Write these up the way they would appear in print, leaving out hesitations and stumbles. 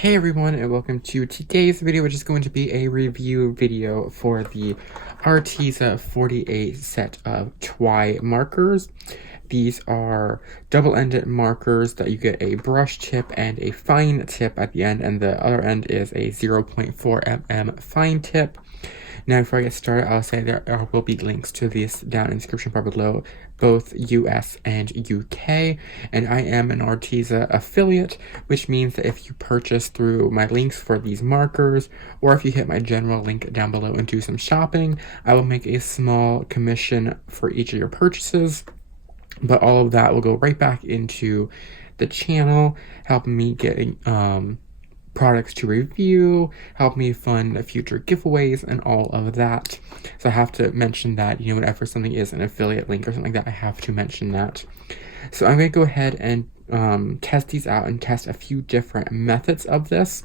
Hey everyone, and welcome to today's video, which is going to be a review video for the Arteza 48 set of Twimarkers. These are double-ended markers that you get a brush tip and a fine tip at the end, and the other end is a 0.4 mm fine tip. Now, before I get started, I'll say there will be links to these down in the description bar below, both US and UK, and I am an Arteza affiliate, which means that if you purchase through my links for these markers, or if you hit my general link down below and do some shopping, I will make a small commission for each of your purchases, but all of that will go right back into the channel, helping me get products to review, help me fund future giveaways, and all of that. So I have to mention that, whenever something is an affiliate link or something like that, I have to mention that. So I'm going to go ahead and test these out and test a few different methods of this.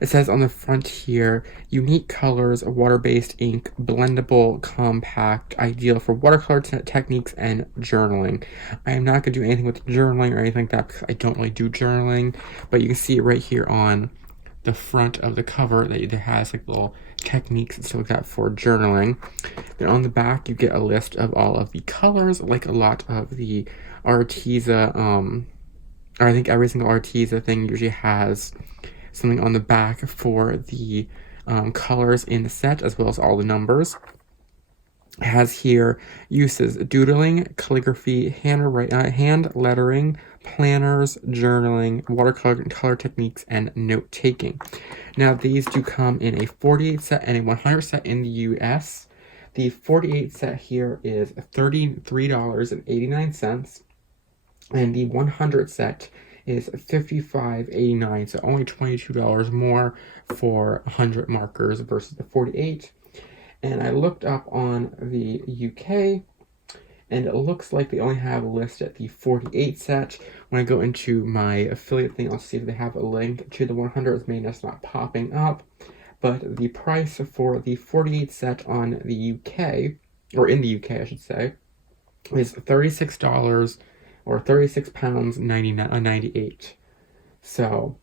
It says on the front here, unique colors, water-based ink, blendable, compact, ideal for watercolor techniques and journaling. I am not going to do anything with journaling or anything like that because I don't really do journaling, but you can see it right here on the front of the cover that it has like little techniques and stuff like that for journaling. Then on the back, you get a list of all of the colors, like a lot of the Arteza, or I think every single Arteza thing usually has something on the back for the colors in the set, as well as all the numbers. It has here uses: doodling, calligraphy, hand lettering, planners, journaling, watercolor color techniques, and note-taking. Now, these do come in a 48 set and a 100 set in the US. The 48 set here is $33.89, and the 100 set is $55.89, so only $22 more for 100 markers versus the 48. And I looked up on the UK, and it looks like they only have a list at the 48 set. When I go into my affiliate thing, I'll see if they have a link to the 100. It may just not popping up, but the price for the 48 set on the UK, or in the UK I should say, is $36 or £36.98. So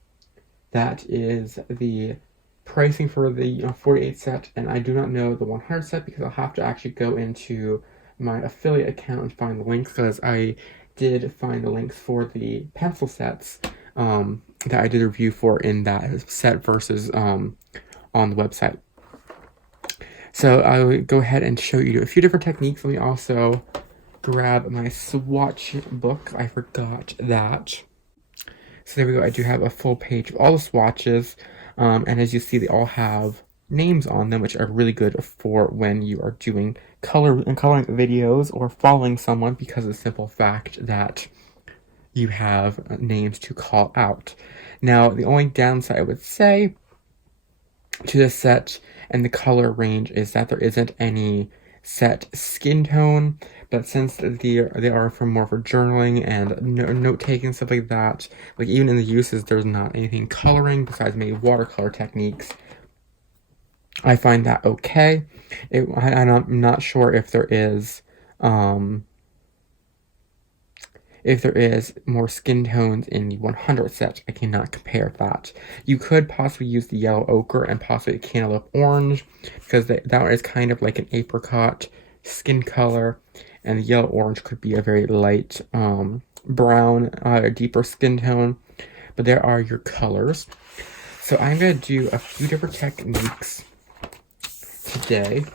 that is the pricing for the 48 set, and I do not know the 100 set because I'll have to actually go into my affiliate account and find the links, because I did find the links for the pencil sets that I did a review for in that set versus on the website. So I will go ahead and show you a few different techniques. Let me also grab my swatch book. I forgot that. So there we go. I do have a full page of all the swatches, and as you see, they all have names on them, which are really good for when you are doing coloring videos or following someone, because of the simple fact that you have names to call out. Now, the only downside I would say to this set and the color range is that there isn't any set skin tone, but since they are for more for journaling and note-taking, stuff like that, like even in the uses, there's not anything coloring besides maybe watercolor techniques. I find that okay. I'm not sure if there is more skin tones in the 100 set. I cannot compare that. You could possibly use the yellow ochre and possibly cantaloupe orange, because that one is kind of like an apricot skin color, and the yellow orange could be a very light brown, deeper skin tone. But there are your colors. So I'm going to do a few different techniques today,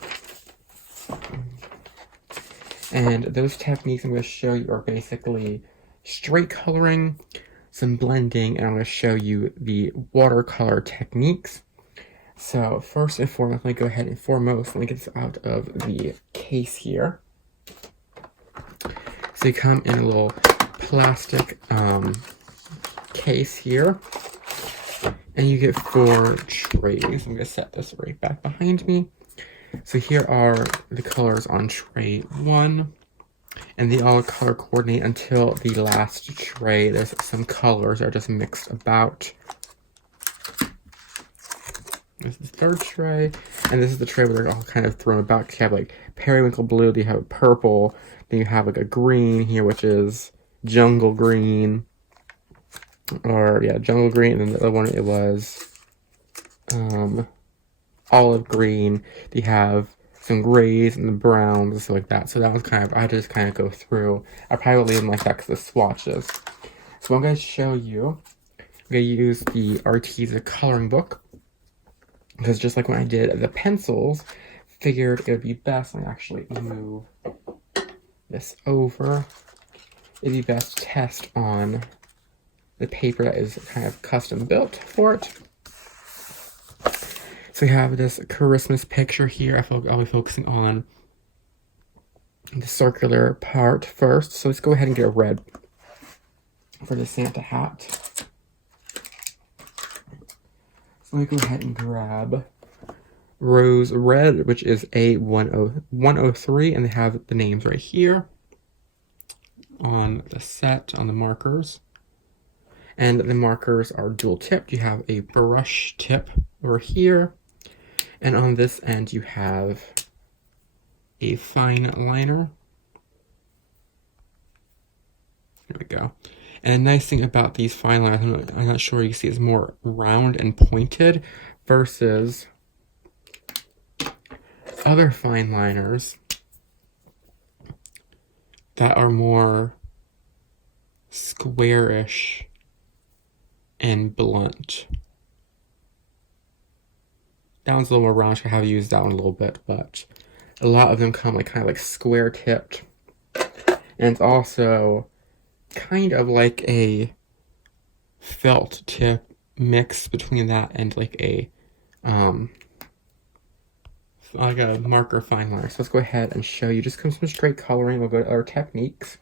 and those techniques I'm going to show you are basically straight coloring, some blending, and I'm going to show you the watercolor techniques. So first and foremost, let me go ahead and let me get this out of the case here. So they come in a little plastic case here, and you get 4 trays. I'm going to set this right back behind me. So here are the colors on tray 1, and they all color coordinate until the last tray. There's some colors that are just mixed about. This is the 3rd tray, and this is the tray where they're all kind of thrown about. You have like periwinkle blue, then you have purple, then you have like a green here, which is jungle green, or yeah, jungle green, and then the other one it was olive green. They have some grays and the browns and stuff like that. So that was kind of, I just kind of go through. I probably leave them like that because the swatches. So I'm going to show you. I'm going to use the Arteza coloring book, because just like when I did the pencils, figured it would be best. Let me actually move this over. It'd be best to test on the paper that is kind of custom built for it. So we have this Christmas picture here. I'll be focusing on the circular part first. So let's go ahead and get a red for the Santa hat. So let me go ahead and grab Rose Red, which is A103, and they have the names right here on the set, on the markers. And the markers are dual tipped. You have a brush tip over here, and on this end you have a fine liner. There we go. And a nice thing about these fine liners, I'm not sure you see, is more round and pointed versus other fine liners that are more squarish and blunt. That one's a little more round, so I have used that one a little bit, but a lot of them come like kind of like square tipped. And it's also kind of like a felt tip mix between that and like a marker fine liner. So let's go ahead and show you just some straight coloring. We'll go to our techniques.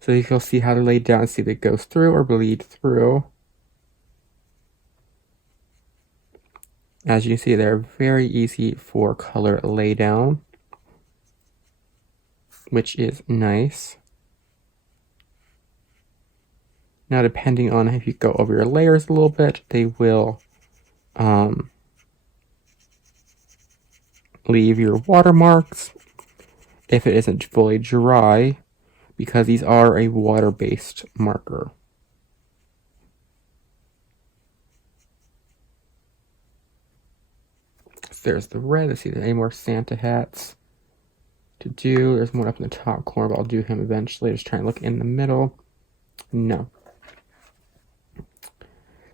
So you'll see how they're laid down, see if it goes through or bleed through. As you can see, they're very easy for color lay down, which is nice. Now, depending on if you go over your layers a little bit, they will leave your watermarks if it isn't fully dry, because these are a water-based marker. So there's the red. Let's see if there's any more Santa hats to do. There's one up in the top corner, but I'll do him eventually. Just trying to look in the middle. No.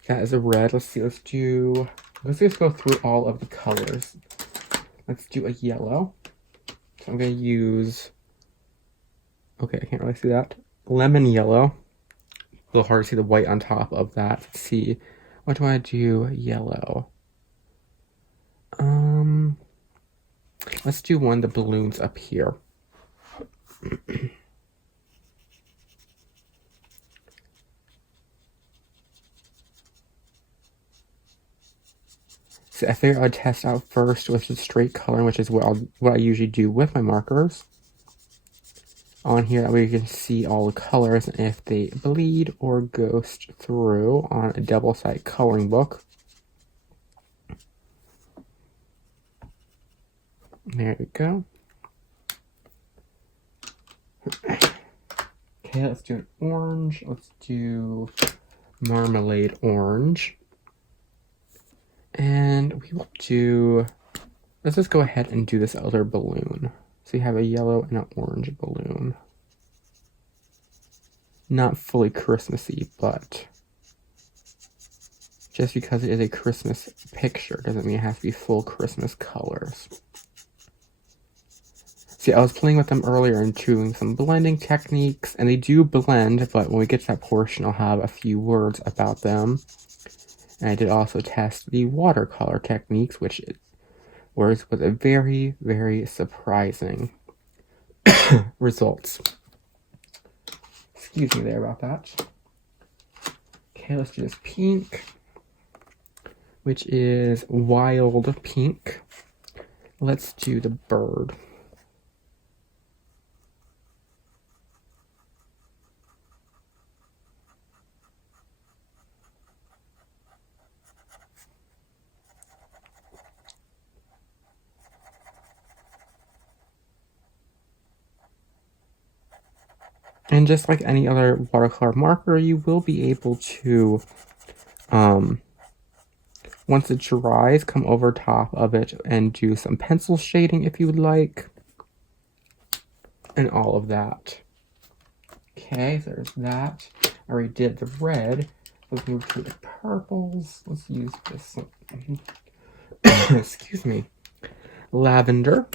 That is a red. Let's see. Let's just go through all of the colors. Let's do a yellow. So I'm going to use, okay, I can't really see that. Lemon yellow. A little hard to see the white on top of that. Let's see. What do I do? Yellow. Let's do one of the balloons up here. So I figured I'd test out first with the straight coloring, which is what I usually do with my markers. On here, that way you can see all the colors and if they bleed or ghost through on a double-sided coloring book. There we go. Okay, let's do an orange. Let's do marmalade orange. And we will do, let's just go ahead and do this other balloon. So you have a yellow and an orange balloon. Not fully Christmassy, but just because it is a Christmas picture doesn't mean it has to be full Christmas colors. See, I was playing with them earlier and doing some blending techniques, and they do blend, but when we get to that portion, I'll have a few words about them. And I did also test the watercolor techniques, which was a very, very surprising results. Excuse me there about that. Okay, let's do this pink, which is wild pink. Let's do the bird. And just like any other watercolor marker, you will be able to, once it dries, come over top of it and do some pencil shading if you would like. And all of that. Okay, so there's that. I already did the red. Let's move to the purples. Let's use this one. Excuse me. Lavender.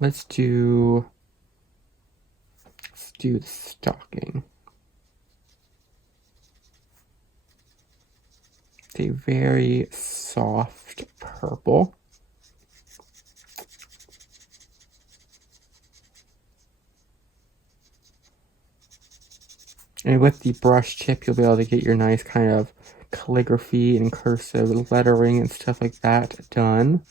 Let's do the stocking. It's a very soft purple. And with the brush tip, you'll be able to get your nice kind of calligraphy and cursive lettering and stuff like that done.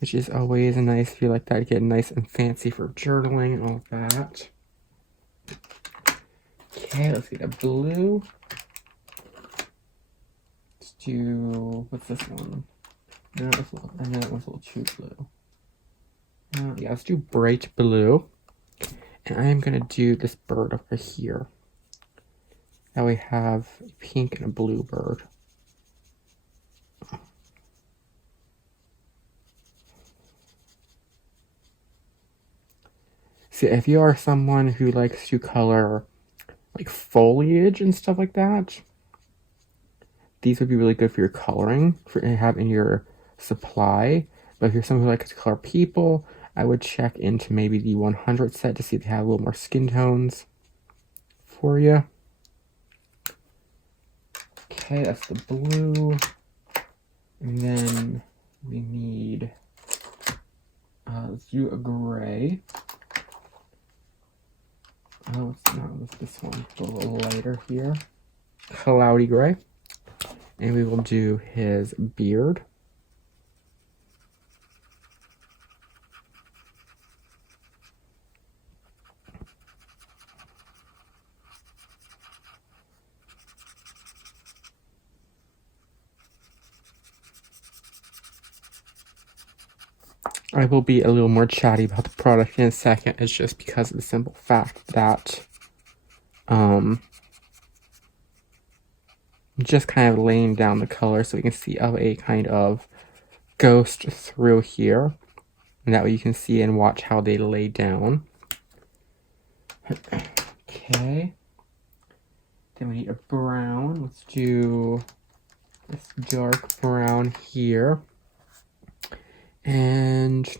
Which is always nice if you like that to get nice and fancy for journaling and all of that. Okay, let's get a blue. Let's do, what's this one? No, I know that one's a little too blue. Yeah, let's do bright blue. And I'm going to do this bird over here. Now we have a pink and a blue bird. See, if you are someone who likes to color like foliage and stuff like that, these would be really good for your coloring, for have in your supply. But if you're someone who likes to color people, I would check into maybe the 100 set to see if they have a little more skin tones for you. Okay, that's the blue. And then we need, let's do a gray. Oh, it's not with this one. Go a little lighter here. Cloudy gray. And we will do his beard. I will be a little more chatty about the product in a second. It's just because of the simple fact that just kind of laying down the color so we can see a kind of ghost through here. And that way you can see and watch how they lay down. Okay. Then we need a brown. Let's do this dark brown here. And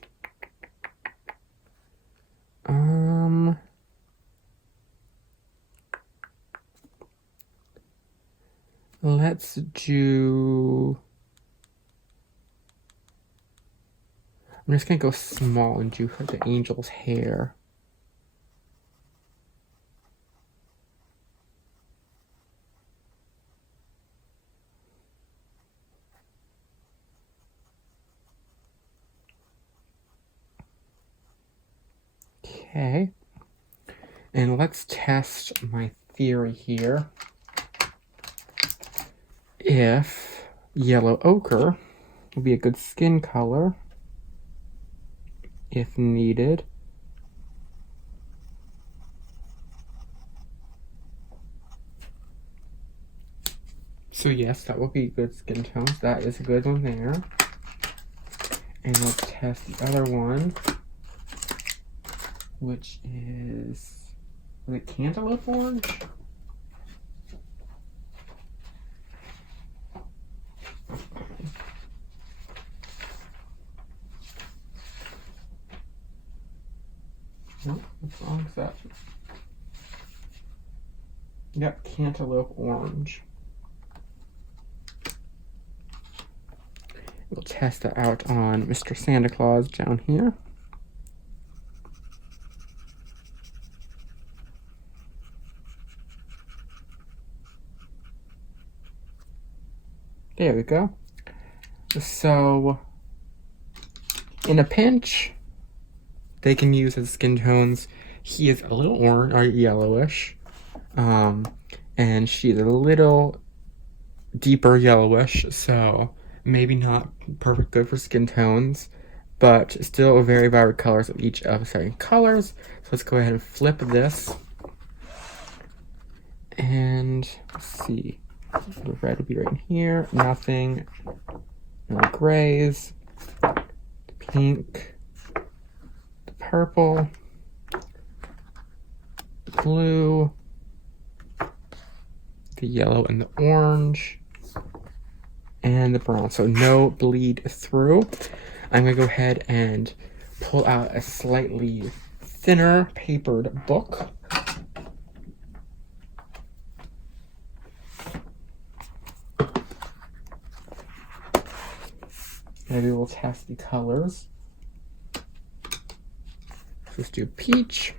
let's do, I'm just gonna go small and do for the angel's hair. Okay, and let's test my theory here. If yellow ochre will be a good skin color, if needed. So yes, that will be good skin tones. That is a good one there. And let's test the other one, which is it cantaloupe orange? No, what's wrong with that? Yep, cantaloupe orange. We'll test that out on Mr. Santa Claus down here. There we go. So, in a pinch, they can use as skin tones. He is a little orange or yellowish, and she's a little deeper yellowish, so maybe not perfect good for skin tones, but still very vibrant colors of each of certain colors. So let's go ahead and flip this. And let's see. The red will be right in here. Nothing. No grays. The pink. The purple. The blue. The yellow and the orange. And the brown. So no bleed through. I'm going to go ahead and pull out a slightly thinner papered book. Maybe we'll test the colors. Let's do peach.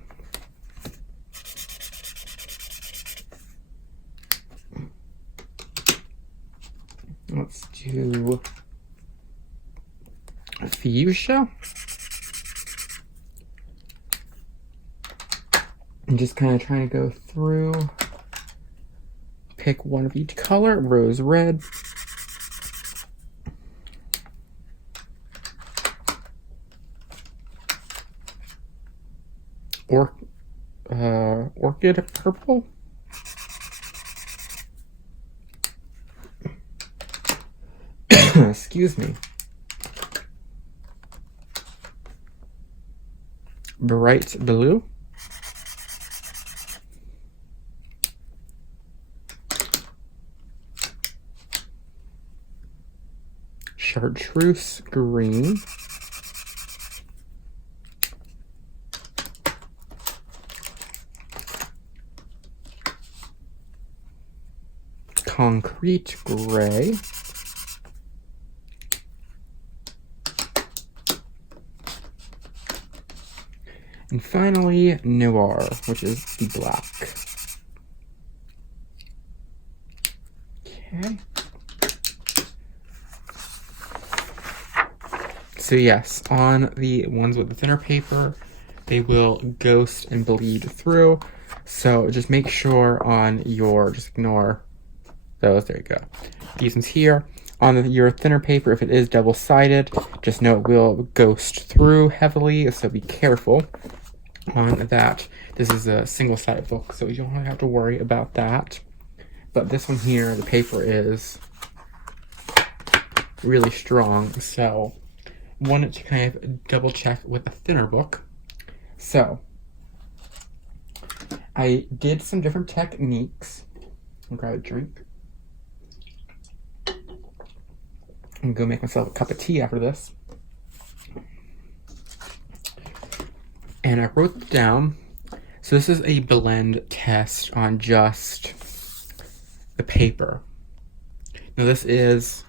Let's do fuchsia. I'm just kind of trying to go through, pick one of each color. Rose red. Orchid purple. Excuse me. Bright blue. Chartreuse green. Concrete gray. And finally, noir, which is the black. Okay. So yes, on the ones with the thinner paper, they will ghost and bleed through. So just make sure on your, just ignore those, there you go. These ones here. On your thinner paper, if it is double-sided, just know it will ghost through heavily, so be careful on that. This is a single-sided book, so you don't have to worry about that. But this one here, the paper is really strong, so wanted to kind of double-check with a thinner book. So I did some different techniques. I'll grab a drink. I'm gonna go make myself a cup of tea after this. And I wrote it down. So this is a blend test on just the paper. Now this is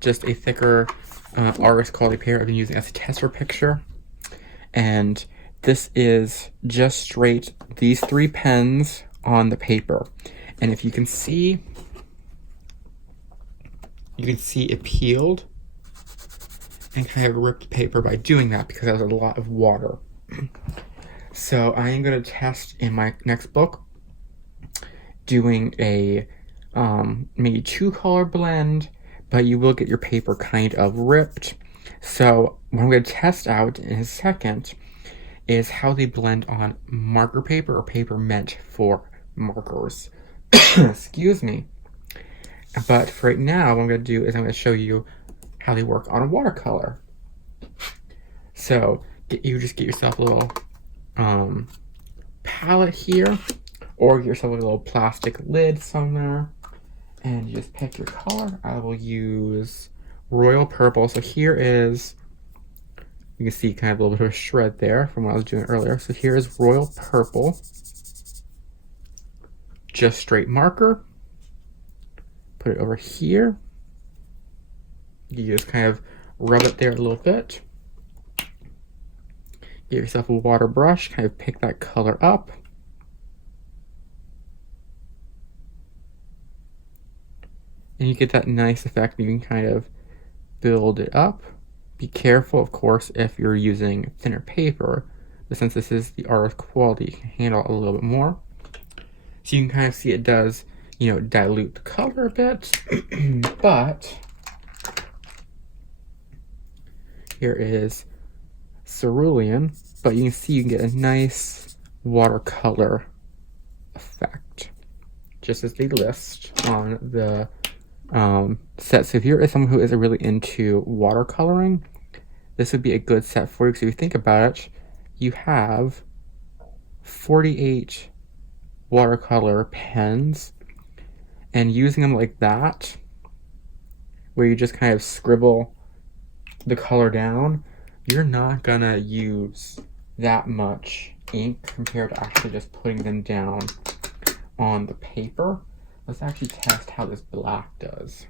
just a thicker artist quality paper I've been using as a tester picture. And this is just straight these 3 pens on the paper. And if you can see, it peeled and kind of ripped paper by doing that because there's a lot of water. So I am going to test in my next book doing a maybe 2-color blend, but you will get your paper kind of ripped. So what I'm going to test out in a second is how they blend on marker paper or paper meant for markers. Excuse me. But for right now, what I'm going to do is I'm going to show you how they work on a watercolor. So you just get yourself a little palette here, or get yourself a little plastic lid somewhere, and you just pick your color. I will use royal purple. So here is, you can see kind of a little bit of a shred there from what I was doing earlier. So here is royal purple, just straight marker. Put it over here. You just kind of rub it there a little bit. Get yourself a water brush, kind of pick that color up. And you get that nice effect. You can kind of build it up. Be careful, of course, if you're using thinner paper, but since this is the artist quality, you can handle it a little bit more. So you can kind of see it does, you know, dilute the color a bit, but here is cerulean, but you can see you can get a nice watercolor effect, just as they list on the set. So if you're someone who is really into watercoloring, this would be a good set for you. Because if you think about it, you have 48 watercolor pens, and using them like that, where you just kind of scribble the color down, you're not gonna use that much ink compared to actually just putting them down on the paper. Let's actually test how this black does.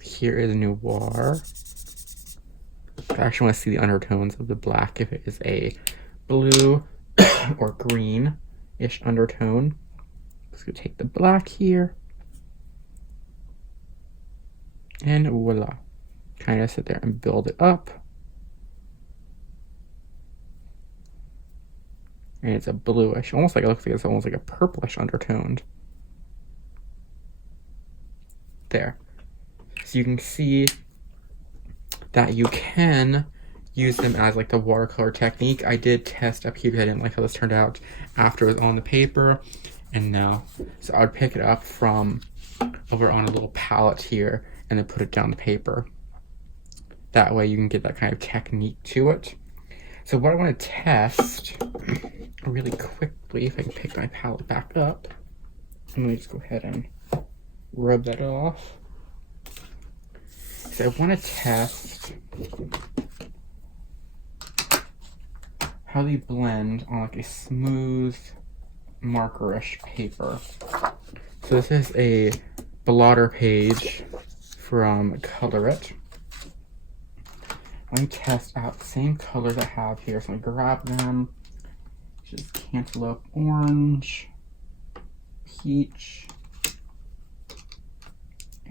Here is Noir. I actually want to see the undertones of the black, if it is a blue or green-ish undertone. Let's go take the black here. And voila. Kind of sit there and build it up. And it's a bluish, almost like it looks like it's almost like a purplish undertoned. There. So you can see that you can use them as like the watercolor technique. I did test up here because I didn't like how this turned out after it was on the paper. And now, so I would pick it up from over on a little palette here and then put it down the paper. That way you can get that kind of technique to it. So what I want to test really quickly, if I can pick my palette back up, let me just go ahead and rub that off. So I want to test how they blend on like a smooth markerish paper. So this is a blotter page from Color It. Let me test out the same colors I have here. So I'm gonna grab them. Just cantaloupe orange, peach,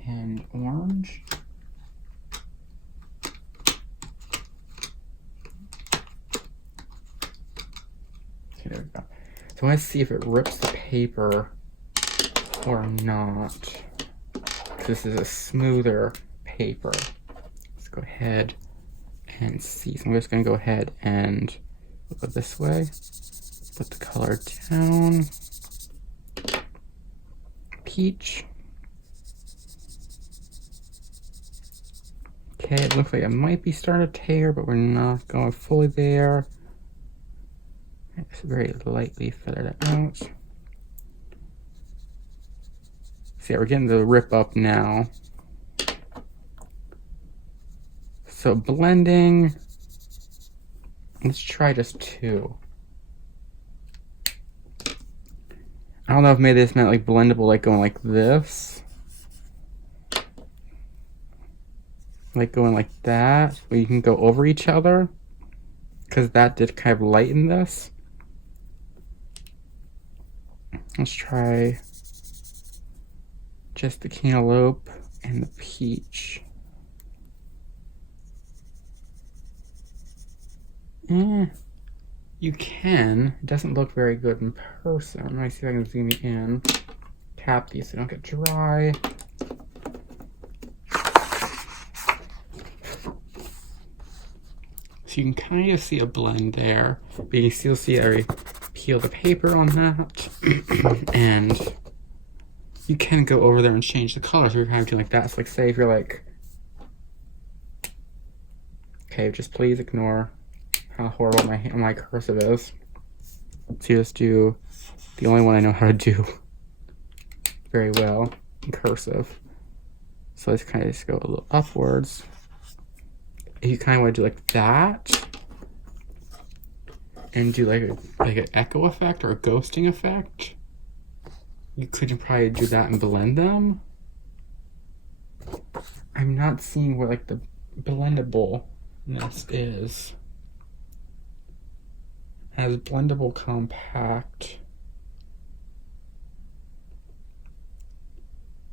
and orange. Okay, there we go. So I want to see if it rips the paper or not. This is a smoother paper. Let's go ahead and see. So I'm just going to go ahead and go this way. Put the color down. Peach. Okay, it looks like it might be starting to tear, but we're not going fully there. Just very lightly feather that out. See, we're getting the rip up now. So blending, let's try just 2. I don't know if maybe this meant like blendable, like going like this. Like going like that, where you can go over each other. Because that did kind of lighten this. Let's try just the cantaloupe and the peach. You can. It doesn't look very good in person. Let me see if I can zoom in. Tap these so they don't get dry. So you can kind of see a blend there, but you still see I peel the paper on that. And you can go over there and change the colors. We're kind of doing like that. So like say if you're like, okay, just please ignore how horrible my cursive is. So just do the only one I know how to do very well in cursive. So let's kind of just go a little upwards. If you kind of want to do like that and do like an echo effect or a ghosting effect, you could probably do that and blend them. I'm not seeing where like the blendableness is. Has blendable compact.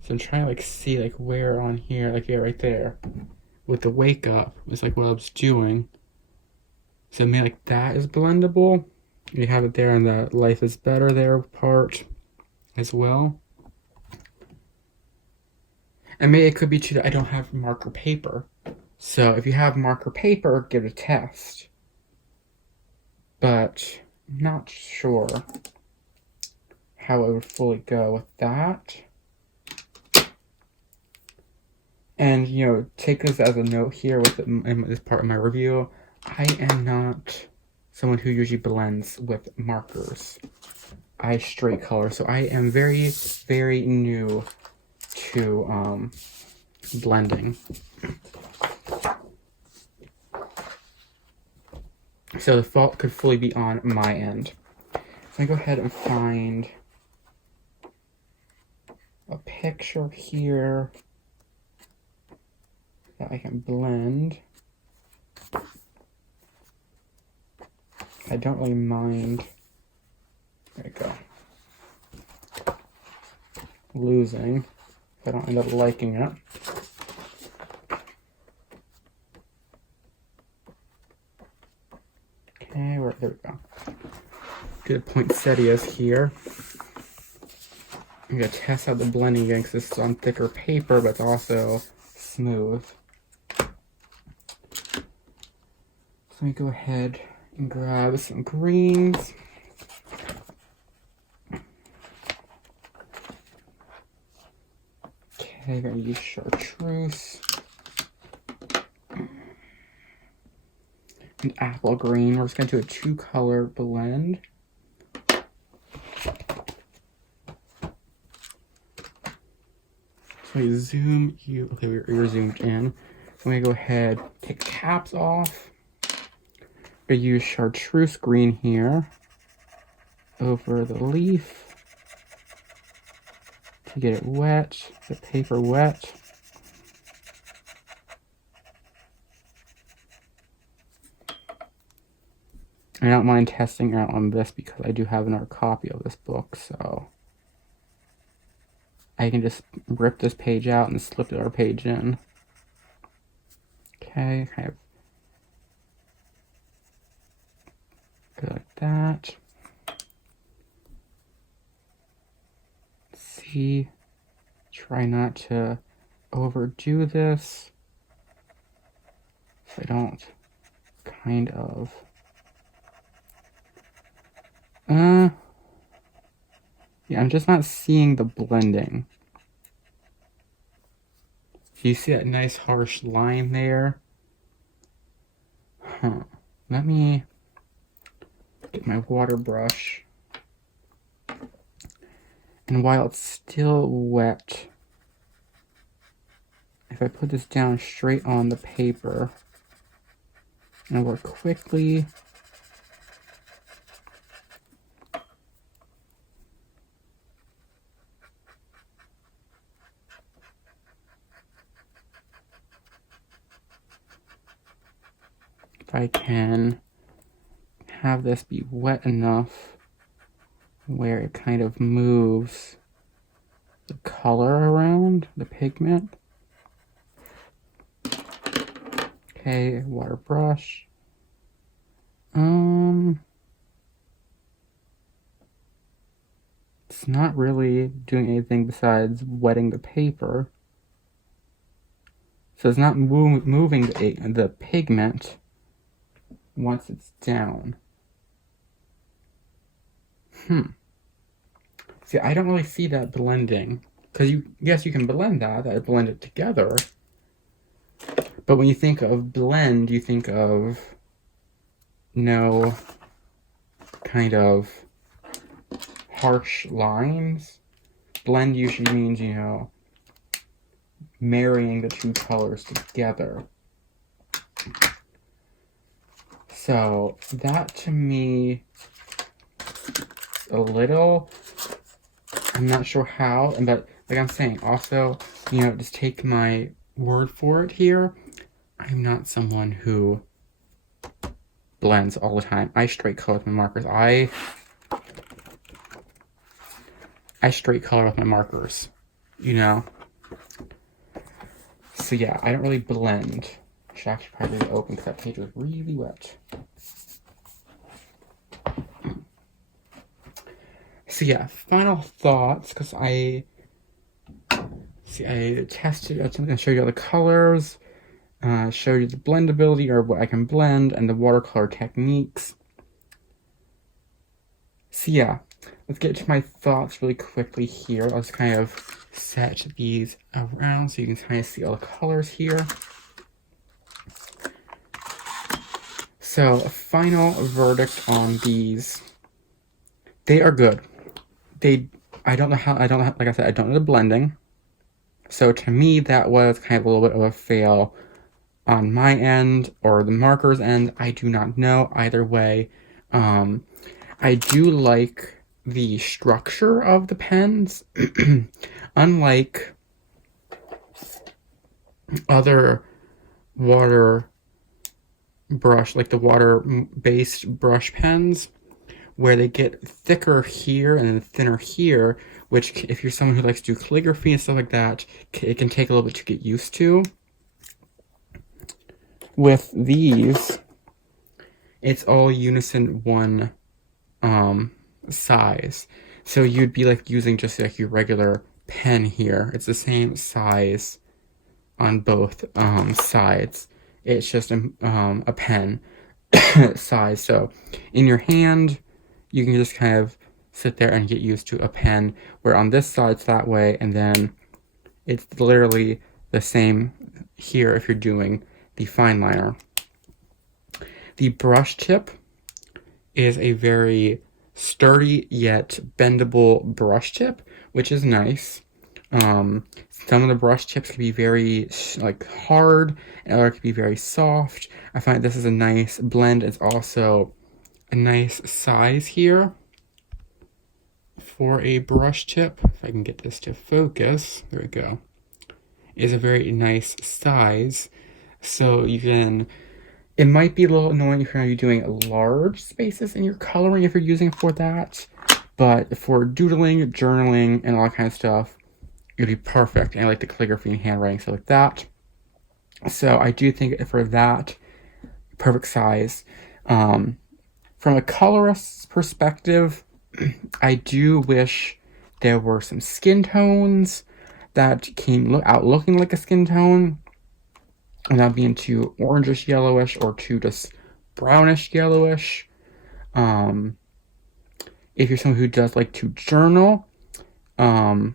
So I'm trying to like see like where on here, like yeah, right there. With the wake up, it's like what I was doing. So maybe like that is blendable. You have it there in the life is better there part as well. And maybe it could be too that I don't have marker paper. So if you have marker paper, give it a test. but I'm not sure how I would fully go with that. And, you know, take this as a note here with this part of my review. I am not someone who usually blends with markers. I straight color, so I am very, very new to blending. So the fault could fully be on my end. So I go ahead and find a picture here that I can blend. I don't really mind. There we go. Losing if I don't end up liking it. Okay, there we go. Good poinsettias here. I'm gonna test out the blending again because this is on thicker paper, but it's also smooth. So let me go ahead and grab some greens. Okay, I'm gonna use chartreuse. And apple green. We're just gonna do a 2-color blend. So we zoom you. Okay, we're zoomed in. So I'm gonna go ahead, take the caps off. I'm gonna use chartreuse green here over the leaf to get it wet, the paper wet. I don't mind testing out on this because I do have another copy of this book, so I can just rip this page out and slip the other page in. Okay, kind of go like that. See, try not to overdo this so I don't kind of yeah, I'm just not seeing the blending. Do you see that nice harsh line there? Huh. Let me get my water brush. And while it's still wet, if I put this down straight on the paper and work quickly, if I can have this be wet enough where it kind of moves the color around, the pigment. Okay, water brush. It's not really doing anything besides wetting the paper. So it's not moving the pigment once it's down. See, I don't really see that blending. Because yes, you can blend that blend it together. But when you think of blend, you think of no kind of harsh lines. Blend usually means, you know, marrying the two colors together. So that to me, a little, I'm not sure how, but like I'm saying, also, you know, just take my word for it here. I'm not someone who blends all the time. I straight color with my markers. I straight color with my markers, you know? So yeah, I don't really blend. I should actually probably open because that page was really wet. So yeah, final thoughts, because I tested, I'm going to show you all the colors, show you the blendability, or what I can blend, and the watercolor techniques. So yeah, let's get to my thoughts really quickly here. I'll just kind of set these around so you can kind of see all the colors here. So, final verdict on these. They are good. I don't know, like I said, I don't know the blending. So to me, that was kind of a little bit of a fail on my end or the marker's end. I do not know either way. I do like the structure of the pens. Unlike other water brush, like the water-based brush pens, where they get thicker here and then thinner here, which if you're someone who likes to do calligraphy and stuff like that, it can take a little bit to get used to. With these, it's all unison one size. So you'd be like using just like your regular pen here. It's the same size on both sides. It's just a pen size. So in your hand, you can just kind of sit there and get used to a pen, where on this side it's that way, and then it's literally the same here if you're doing the fine liner. The brush tip is a very sturdy yet bendable brush tip, which is nice. Some of the brush tips can be very like hard, and others can be very soft. I find this is a nice blend. It's also a nice size here for a brush tip. If I can get this to focus, there we go. Is a very nice size. So you can, it might be a little annoying if you're doing large spaces in your coloring if you're using it for that, but for doodling, journaling, and all that kind of stuff, it'd be perfect. And I like the calligraphy and handwriting, stuff like that. So I do think for that, perfect size. From a colorist's perspective, I do wish there were some skin tones that came out looking like a skin tone, and not being too orangish yellowish or too just brownish yellowish. If you're someone who does like to journal, or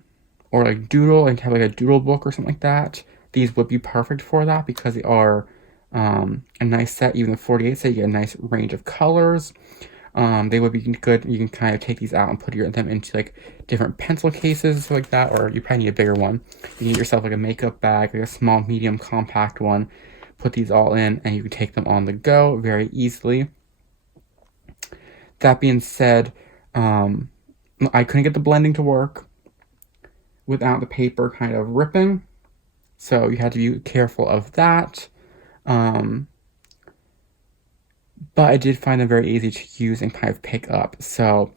like doodle and have like a doodle book or something like that, these would be perfect for that because they are a nice set. Even the 48 set, you get a nice range of colors. They would be good. You can kind of take these out and put them into like different pencil cases and stuff like that, or you probably need a bigger one. You can get yourself like a makeup bag, like a small, medium, compact one. Put these all in, and you can take them on the go very easily. That being said, I couldn't get the blending to work without the paper kind of ripping, so you had to be careful of that. But I did find them very easy to use and kind of pick up. So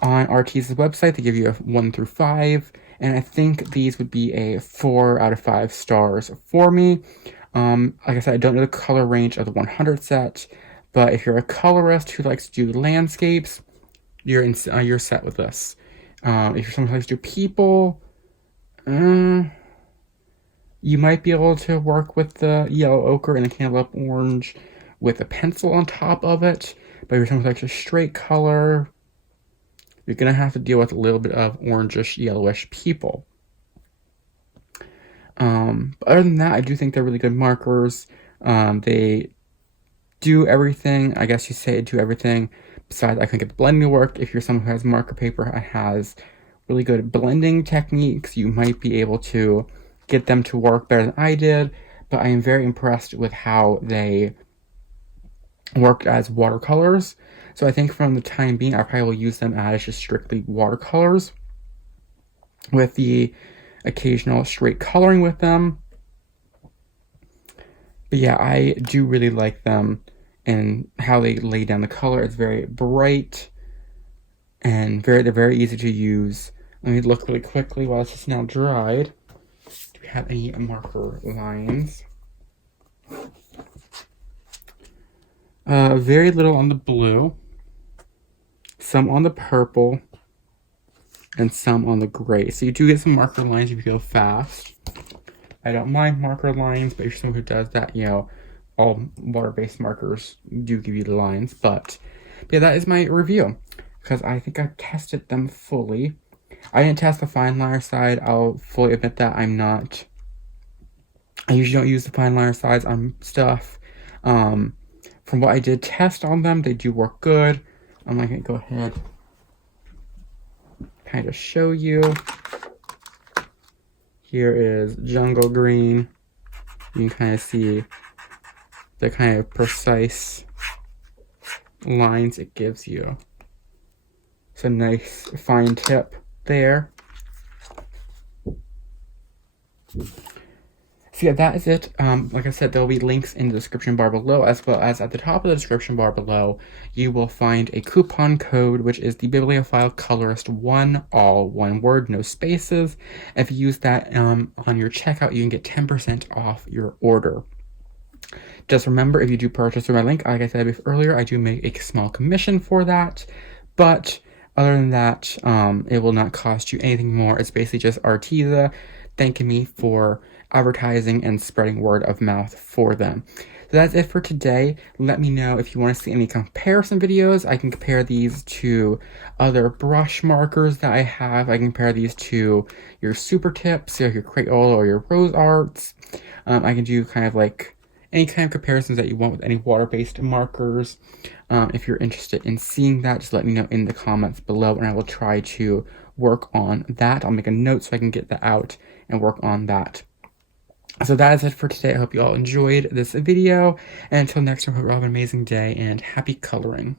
on Arteza's website, they give you a 1 through 5, and I think these would be a 4 out of 5 stars for me. Like I said, I don't know the color range of the 100 set, but if you're a colorist who likes to do landscapes, you're set with this. If you're someone who likes to do people, you might be able to work with the yellow ochre and the cantaloupe orange with a pencil on top of it, but if you're someone who likes a straight color, you're going to have to deal with a little bit of orangish, yellowish people. But other than that, I do think they're really good markers. They do everything, I guess you say do everything, besides I can get the blending to work. If you're someone who has marker paper and has really good blending techniques, you might be able to get them to work better than I did, but I am very impressed with how they worked as watercolors. So I think from the time being, I probably will use them as just strictly watercolors with the occasional straight coloring with them. But yeah, I do really like them and how they lay down the color. It's very bright and they're very easy to use. Let me look really quickly while it's just now dried. Do we have any marker lines? Very little on the blue, some on the purple, and some on the gray. So you do get some marker lines if you go fast. I don't mind marker lines, but if you're someone who does that, all water-based markers do give you the lines. But yeah, that is my review. because I think I tested them fully. I didn't test the fine liner side. I'll fully admit that I usually don't use the fine liner sides on stuff. From what I did test on them, they do work good. I'm going to go ahead kind of show you. Here is Jungle Green. You can kind of see the kind of precise lines it gives you. It's a nice fine tip there. So yeah, that is it. Like I said, there will be links in the description bar below, as well as at the top of the description bar below, you will find a coupon code, which is the Bibliophile Colorist 1, all one word, no spaces. If you use that on your checkout, you can get 10% off your order. Just remember, if you do purchase through my link, like I said earlier, I do make a small commission for that. But other than that, it will not cost you anything more. It's basically just Arteza thanking me for advertising and spreading word of mouth for them. So that's it for today. Let me know if you want to see any comparison videos. I can compare these to other brush markers that I have. I can compare these to your super tips, your Crayola or your Rose Arts. I can do kind of like any kind of comparisons that you want with any water-based markers. If you're interested in seeing that, just let me know in the comments below, and I will try to work on that. I'll make a note so I can get that out and work on that. So that is it for today. I hope you all enjoyed this video, and until next time, I hope you all have an amazing day, and happy coloring.